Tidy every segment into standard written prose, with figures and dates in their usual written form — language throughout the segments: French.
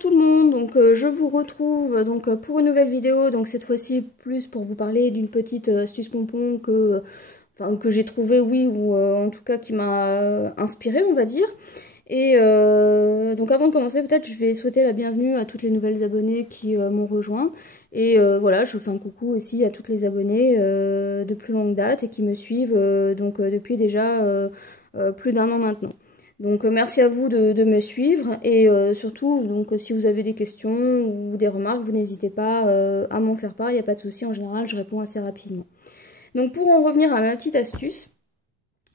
tout le monde, donc je vous retrouve pour une nouvelle vidéo, donc cette fois-ci plus pour vous parler d'une petite astuce pompon que j'ai trouvé, oui, ou en tout cas qui m'a inspirée, on va dire. Et donc avant de commencer, peut-être je vais souhaiter la bienvenue à toutes les nouvelles abonnées qui m'ont rejoint. Et voilà, je vous fais un coucou aussi à toutes les abonnées de plus longue date et qui me suivent depuis déjà plus d'1 an maintenant. Donc merci à vous de me suivre et surtout si vous avez des questions ou des remarques, vous n'hésitez pas à m'en faire part, il n'y a pas de souci, en général je réponds assez rapidement. Donc pour en revenir à ma petite astuce,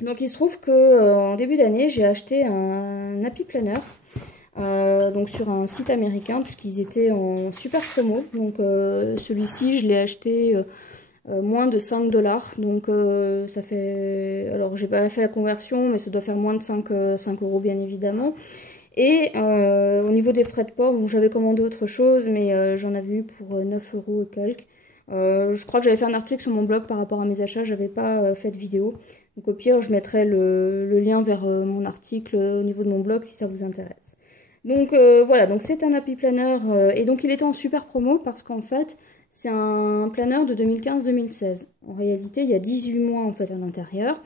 donc il se trouve que en début d'année j'ai acheté un Happy Planner sur un site américain puisqu'ils étaient en super promo. Donc celui-ci je l'ai acheté moins de 5 $, donc ça fait, alors j'ai pas fait la conversion mais ça doit faire moins de 5 € bien évidemment. Et au niveau des frais de port, bon, j'avais commandé autre chose mais j'en avais eu pour 9 € et quelques. Je crois que j'avais fait un article sur mon blog par rapport à mes achats, j'avais pas fait de vidéo, donc au pire je mettrai le lien vers mon article au niveau de mon blog si ça vous intéresse. Donc voilà, donc c'est un Happy Planner et donc il était en super promo parce qu'en fait c'est un planner de 2015-2016. En réalité, il y a 18 mois en fait à l'intérieur.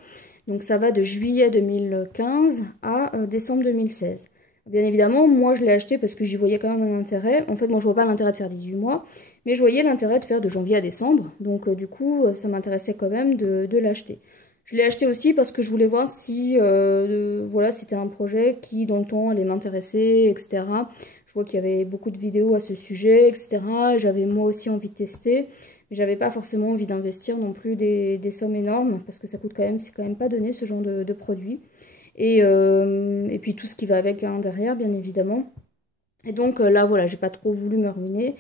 Donc ça va de juillet 2015 à décembre 2016. Bien évidemment, moi je l'ai acheté parce que j'y voyais quand même un intérêt. En fait, moi je vois pas l'intérêt de faire 18 mois, mais je voyais l'intérêt de faire de janvier à décembre. Donc du coup, ça m'intéressait quand même de l'acheter. Je l'ai acheté aussi parce que je voulais voir si voilà, c'était un projet qui dans le temps allait m'intéresser, etc. Je vois qu'il y avait beaucoup de vidéos à ce sujet, etc. J'avais moi aussi envie de tester, mais j'avais pas forcément envie d'investir non plus des sommes énormes, parce que ça coûte quand même, c'est quand même pas donné ce genre de produit. Et puis tout ce qui va avec derrière, bien évidemment. Et donc là, voilà, j'ai pas trop voulu me ruiner,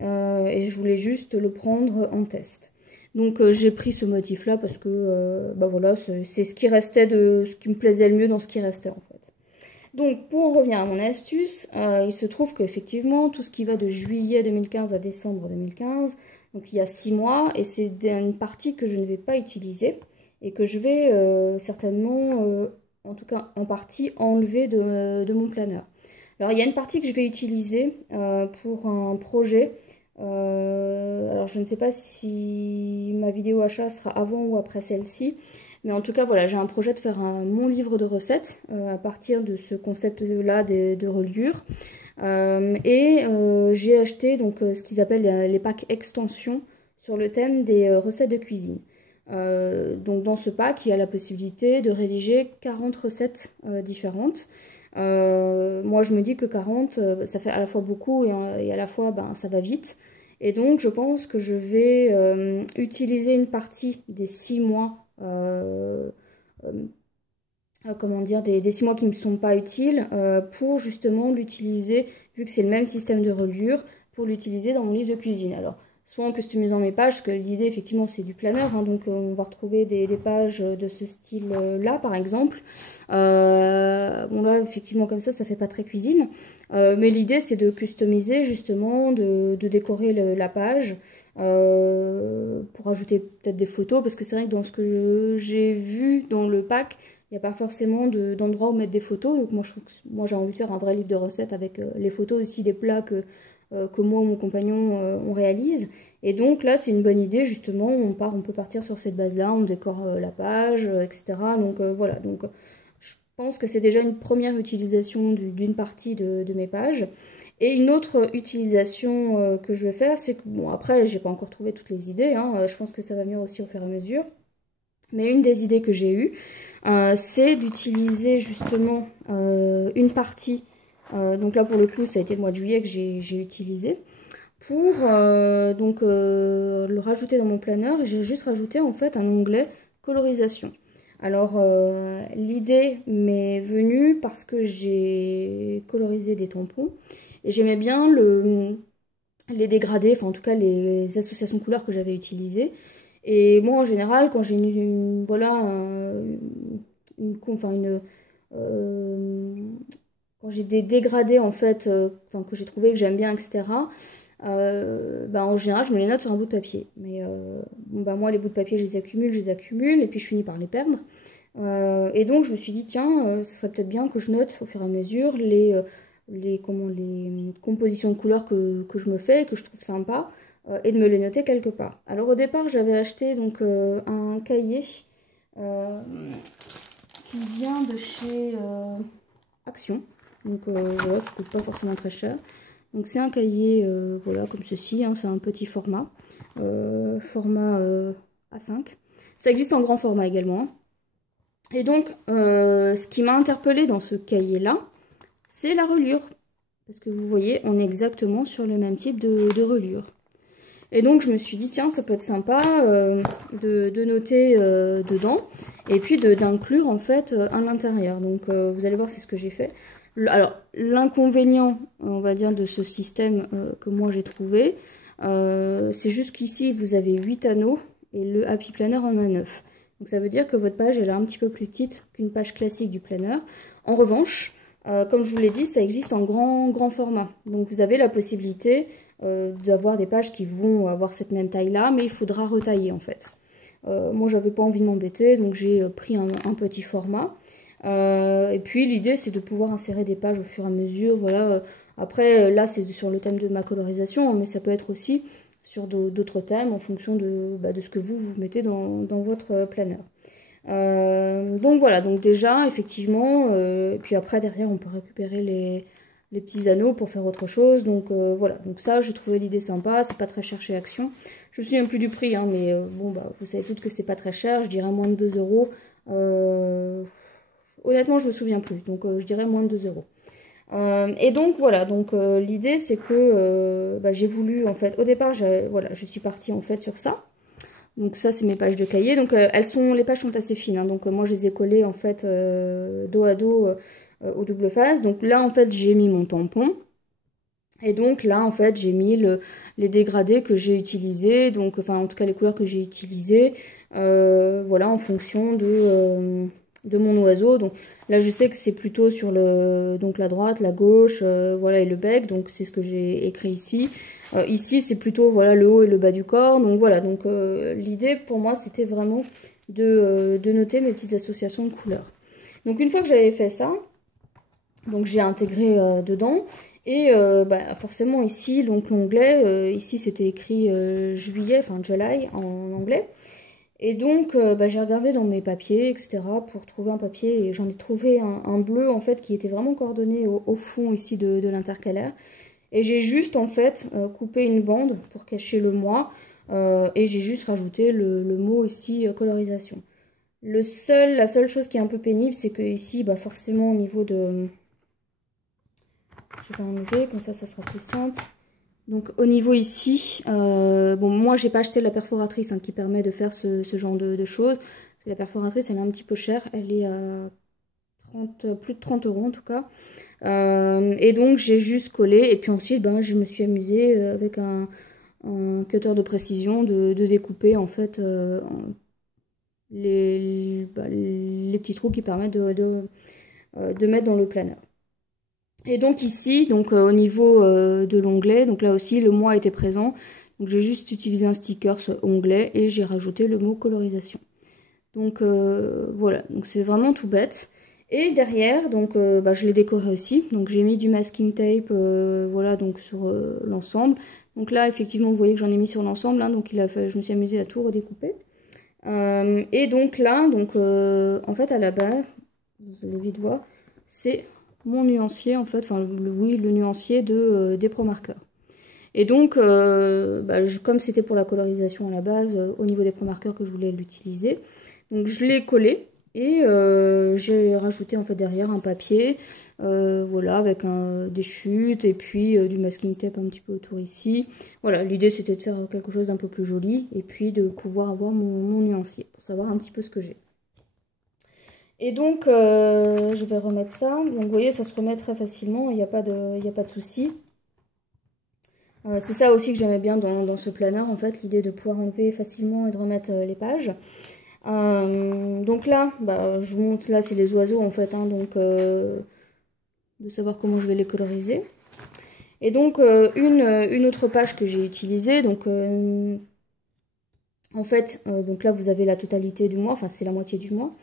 et je voulais juste le prendre en test. Donc j'ai pris ce motif-là parce que bah voilà, c'est ce qui restait ce qui me plaisait le mieux dans ce qui restait en fait. Donc, pour en revenir à mon astuce, il se trouve qu'effectivement, tout ce qui va de juillet 2015 à décembre 2015, donc il y a 6 mois, et c'est une partie que je ne vais pas utiliser, et que je vais certainement, en tout cas en partie, enlever de mon planeur. Alors, il y a une partie que je vais utiliser pour un projet. Alors, je ne sais pas si ma vidéo achat sera avant ou après celle-ci. Mais en tout cas, voilà, j'ai un projet de faire mon livre de recettes à partir de ce concept-là de reliure. J'ai acheté ce qu'ils appellent les packs extensions sur le thème des recettes de cuisine. Donc dans ce pack, il y a la possibilité de rédiger 40 recettes différentes. Moi, je me dis que 40, ça fait à la fois beaucoup et à la fois, ça va vite. Et donc, je pense que je vais utiliser une partie des 6 mois comment dire, des 6 mois qui ne me sont pas utiles pour justement l'utiliser, vu que c'est le même système de reliure, pour l'utiliser dans mon livre de cuisine. Alors, soit en customisant mes pages, parce que l'idée effectivement c'est du planeur, hein, donc on va retrouver des pages de ce style-là par exemple. Bon là effectivement comme ça fait pas très cuisine, mais l'idée c'est de customiser justement, de décorer la page. Pour ajouter peut-être des photos, parce que c'est vrai que dans ce que j'ai vu dans le pack, il n'y a pas forcément d'endroit où mettre des photos. Donc moi je trouve que moi j'ai envie de faire un vrai livre de recettes avec les photos aussi des plats que moi ou mon compagnon on réalise. Et donc là c'est une bonne idée justement, on peut partir sur cette base là, on décore la page, etc. Donc voilà, donc je pense que c'est déjà une première utilisation d'une partie de mes pages. Et une autre utilisation que je vais faire, c'est que, bon après j'ai pas encore trouvé toutes les idées, hein, je pense que ça va venir aussi au fur et à mesure. Mais une des idées que j'ai eues, c'est d'utiliser justement une partie, donc là pour le coup ça a été le mois de juillet que j'ai utilisé, pour le rajouter dans mon planeur. Et j'ai juste rajouté en fait un onglet colorisation. Alors l'idée m'est venue parce que j'ai colorisé des tampons et j'aimais bien les dégradés, enfin en tout cas les associations de couleurs que j'avais utilisées. Et moi en général quand j'ai quand j'ai des dégradés en fait, que j'ai trouvé que j'aime bien, etc. En général je me les note sur un bout de papier. Mais moi les bouts de papier je les accumule et puis je finis par les perdre. Et donc je me suis dit tiens, ce serait peut-être bien que je note au fur et à mesure les compositions de couleurs que je me fais, que je trouve sympa, et de me les noter quelque part. Alors au départ, j'avais acheté donc un cahier qui vient de chez Action. Donc voilà, ça coûte pas forcément très cher. Donc c'est un cahier, voilà, comme ceci, hein, c'est un petit format, format A5. Ça existe en grand format également. Et donc, ce qui m'a interpellée dans ce cahier-là, c'est la reliure. Parce que vous voyez, on est exactement sur le même type de reliure. Et donc, je me suis dit, tiens, ça peut être sympa de noter dedans. Et puis d'inclure, en fait, à l'intérieur. Donc, vous allez voir, c'est ce que j'ai fait. Alors, l'inconvénient, on va dire, de ce système que moi j'ai trouvé, c'est juste qu'ici, vous avez 8 anneaux et le Happy Planner en a 9. Donc ça veut dire que votre page elle est un petit peu plus petite qu'une page classique du planner. En revanche, comme je vous l'ai dit, ça existe en grand format. Donc vous avez la possibilité d'avoir des pages qui vont avoir cette même taille-là, mais il faudra retailler en fait. Moi j'avais pas envie de m'embêter, donc j'ai pris un petit format. Et puis l'idée c'est de pouvoir insérer des pages au fur et à mesure. Voilà. Après là c'est sur le thème de ma colorisation, mais ça peut être aussi sur d'autres thèmes en fonction de ce que vous mettez dans votre planeur. Donc voilà, donc déjà effectivement, et puis après derrière on peut récupérer les petits anneaux pour faire autre chose. Donc voilà, donc ça j'ai trouvé l'idée sympa, c'est pas très cher chez Action. Je me souviens plus du prix, hein, mais bon bah vous savez toutes que c'est pas très cher, je dirais moins de 2 euros. Honnêtement je me souviens plus, donc je dirais moins de 2 euros. Et donc voilà, donc l'idée c'est que j'ai voulu en fait, au départ voilà, je suis partie en fait sur ça. Donc ça c'est mes pages de cahier, donc les pages sont assez fines, hein, donc moi je les ai collées en fait dos à dos aux double face. Donc là en fait j'ai mis mon tampon. Et donc là en fait j'ai mis les dégradés que j'ai utilisés, donc enfin en tout cas les couleurs que j'ai utilisées, voilà, en fonction de mon oiseau. Donc là je sais que c'est plutôt sur donc la droite, la gauche, voilà, et le bec, donc c'est ce que j'ai écrit ici. Ici c'est plutôt voilà le haut et le bas du corps, donc voilà, donc l'idée pour moi c'était vraiment de noter mes petites associations de couleurs. Donc une fois que j'avais fait ça, donc j'ai intégré dedans. Et forcément ici, donc l'onglet, ici c'était écrit juillet, enfin July en anglais. Et donc j'ai regardé dans mes papiers, etc. pour trouver un papier. Et j'en ai trouvé un bleu en fait qui était vraiment coordonné au fond ici de l'intercalaire. Et j'ai juste en fait coupé une bande pour cacher le mois. Et j'ai juste rajouté le mot ici colorisation. La seule chose qui est un peu pénible, c'est que ici, forcément au niveau de... Je vais enlever, comme ça sera plus simple. Donc au niveau ici, bon moi j'ai pas acheté la perforatrice qui permet de faire ce genre de choses. La perforatrice elle est un petit peu chère, elle est à plus de 30 euros en tout cas. Et donc j'ai juste collé et puis ensuite je me suis amusée avec un cutter de précision de découper en fait les petits trous qui permettent de mettre dans le planeur. Et donc ici, donc au niveau de l'onglet, donc là aussi le mois était présent. Donc j'ai juste utilisé un sticker onglet et j'ai rajouté le mot colorisation. Donc voilà, donc c'est vraiment tout bête. Et derrière, donc je l'ai décoré aussi. Donc j'ai mis du masking tape, voilà, donc sur l'ensemble. Donc là effectivement vous voyez que j'en ai mis sur l'ensemble, donc je me suis amusée à tout redécouper. Et donc là, donc en fait à la base, vous allez vite voir, c'est mon nuancier en fait, enfin le nuancier des Pro Markers. Et donc comme c'était pour la colorisation à la base, au niveau des Pro Markers que je voulais l'utiliser, donc je l'ai collé et j'ai rajouté en fait derrière un papier, voilà, avec des chutes et puis du masking tape un petit peu autour ici. Voilà, l'idée c'était de faire quelque chose d'un peu plus joli et puis de pouvoir avoir mon nuancier pour savoir un petit peu ce que j'ai. Et donc, je vais remettre ça. Donc, vous voyez, ça se remet très facilement. Il n'y a pas de souci. C'est ça aussi que j'aimais bien dans ce planner, en fait, l'idée de pouvoir enlever facilement et de remettre les pages. Donc là, je vous montre, là, c'est les oiseaux, en fait, donc de savoir comment je vais les coloriser. Et donc, une autre page que j'ai utilisée, donc... en fait, donc là, vous avez la totalité du mois, enfin, c'est la moitié du mois.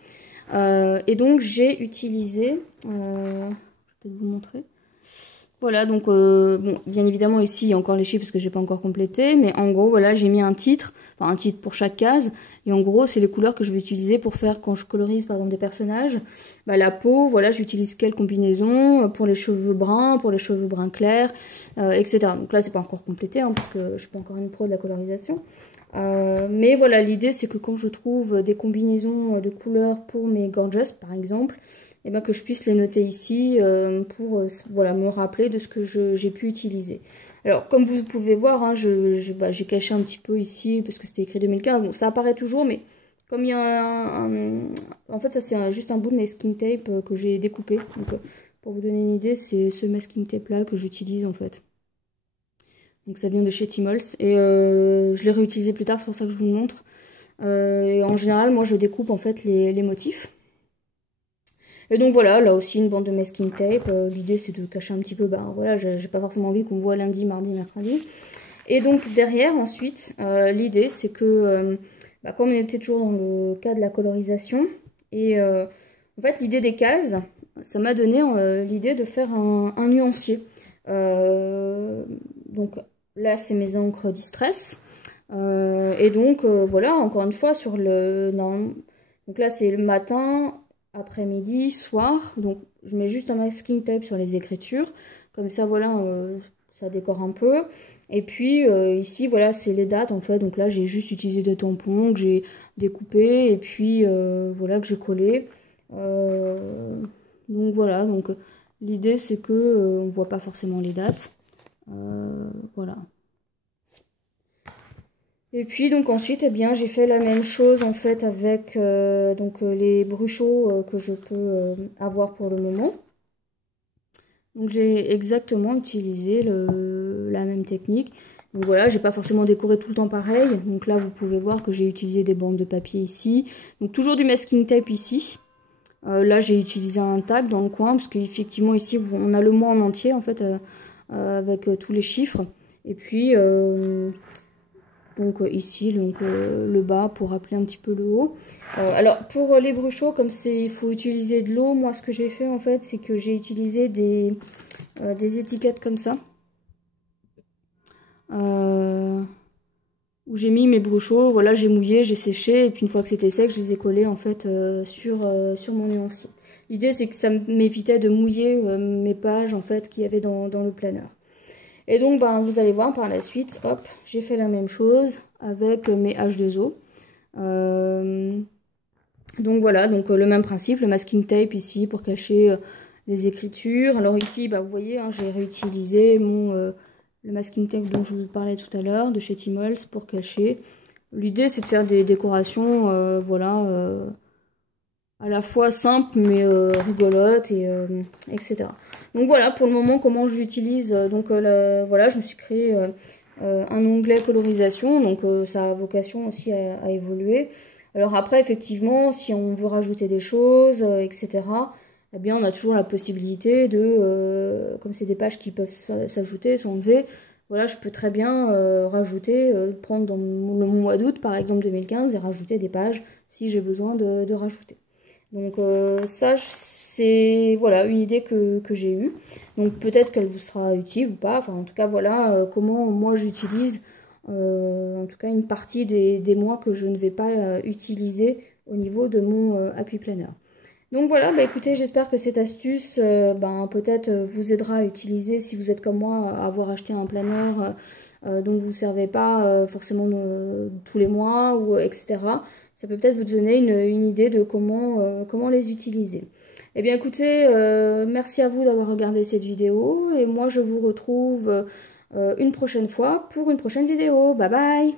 Et donc j'ai utilisé, je vais peut-être vous montrer, Voilà, donc bon, bien évidemment ici il y a encore les chiffres parce que j'ai pas encore complété, mais en gros voilà, j'ai mis un titre pour chaque case, et en gros c'est les couleurs que je vais utiliser pour faire quand je colorise par exemple des personnages. Bah, la peau, voilà, j'utilise quelle combinaison pour les cheveux bruns, pour les cheveux bruns clairs, etc. Donc là c'est pas encore complété hein, parce que je suis pas encore une pro de la colorisation. Mais voilà, l'idée c'est que quand je trouve des combinaisons de couleurs pour mes gorgeous par exemple, et ben que je puisse les noter ici pour voilà, me rappeler de ce que j'ai pu utiliser. Alors comme vous pouvez voir, hein, j'ai caché un petit peu ici parce que c'était écrit 2015, bon ça apparaît toujours, mais comme il y a en fait ça c'est juste un bout de masking tape que j'ai découpé. Donc pour vous donner une idée, c'est ce masking tape là que j'utilise en fait. Donc ça vient de chez Tmall et je l'ai réutilisé plus tard, c'est pour ça que je vous le montre. Et en général moi je découpe en fait les motifs. Et donc voilà, là aussi une bande de masking tape. L'idée c'est de cacher un petit peu, ben voilà, j'ai pas forcément envie qu'on me voit lundi, mardi, mercredi. Et donc derrière ensuite, l'idée c'est que, comme on était toujours dans le cas de la colorisation, et en fait l'idée des cases, ça m'a donné l'idée de faire un nuancier. Donc là c'est mes encres Distress. Et donc voilà, encore une fois sur le... Donc là c'est le matin, après-midi, soir, donc je mets juste un masking tape sur les écritures, comme ça voilà, ça décore un peu. Et puis ici voilà, c'est les dates en fait, donc là j'ai juste utilisé des tampons que j'ai découpés et puis voilà que j'ai collé. Donc voilà, donc l'idée c'est que on voit pas forcément les dates, voilà. Et puis donc ensuite, eh bien, j'ai fait la même chose en fait avec les bruchots que je peux avoir pour le moment. Donc j'ai exactement utilisé la même technique. Donc voilà, j'ai pas forcément décoré tout le temps pareil. Donc là, vous pouvez voir que j'ai utilisé des bandes de papier ici. Donc toujours du masking tape ici. Là, j'ai utilisé un tag dans le coin parce qu'effectivement ici, on a le mois en entier en fait avec tous les chiffres. Et puis donc ici donc le bas pour rappeler un petit peu le haut. Alors pour les bruchots, comme il faut utiliser de l'eau, moi ce que j'ai fait en fait c'est que j'ai utilisé des étiquettes comme ça où j'ai mis mes bruchots, voilà, j'ai mouillé, j'ai séché et puis une fois que c'était sec je les ai collés en fait sur mon nuancier. L'idée c'est que ça m'évitait de mouiller mes pages en fait qu'il y avait dans le planeur. Et donc, ben, vous allez voir par la suite, hop, j'ai fait la même chose avec mes H2O. Donc voilà, donc le même principe, le masking tape ici pour cacher les écritures. Alors ici, bah, vous voyez, hein, j'ai réutilisé le masking tape dont je vous parlais tout à l'heure, de chez Tmall pour cacher. L'idée, c'est de faire des décorations, voilà, à la fois simple mais rigolote et etc. Donc voilà pour le moment comment je l'utilise. Donc voilà, je me suis créé un onglet colorisation, donc ça a vocation aussi à évoluer. Alors après effectivement si on veut rajouter des choses etc, eh bien on a toujours la possibilité de comme c'est des pages qui peuvent s'ajouter, s'enlever, voilà, je peux très bien rajouter, prendre dans le mois d'août par exemple 2015 et rajouter des pages si j'ai besoin de rajouter. Donc ça, c'est voilà une idée que j'ai eue. Donc peut-être qu'elle vous sera utile ou pas. Enfin en tout cas voilà comment moi j'utilise en tout cas une partie des mois que je ne vais pas utiliser au niveau de mon appui planner. Donc voilà, bah écoutez, j'espère que cette astuce peut-être vous aidera à utiliser si vous êtes comme moi à avoir acheté un planeur dont vous ne servez pas forcément tous les mois ou etc. Ça peut peut-être vous donner une idée de comment les utiliser. Eh bien écoutez, merci à vous d'avoir regardé cette vidéo et moi je vous retrouve une prochaine fois pour une prochaine vidéo. Bye bye!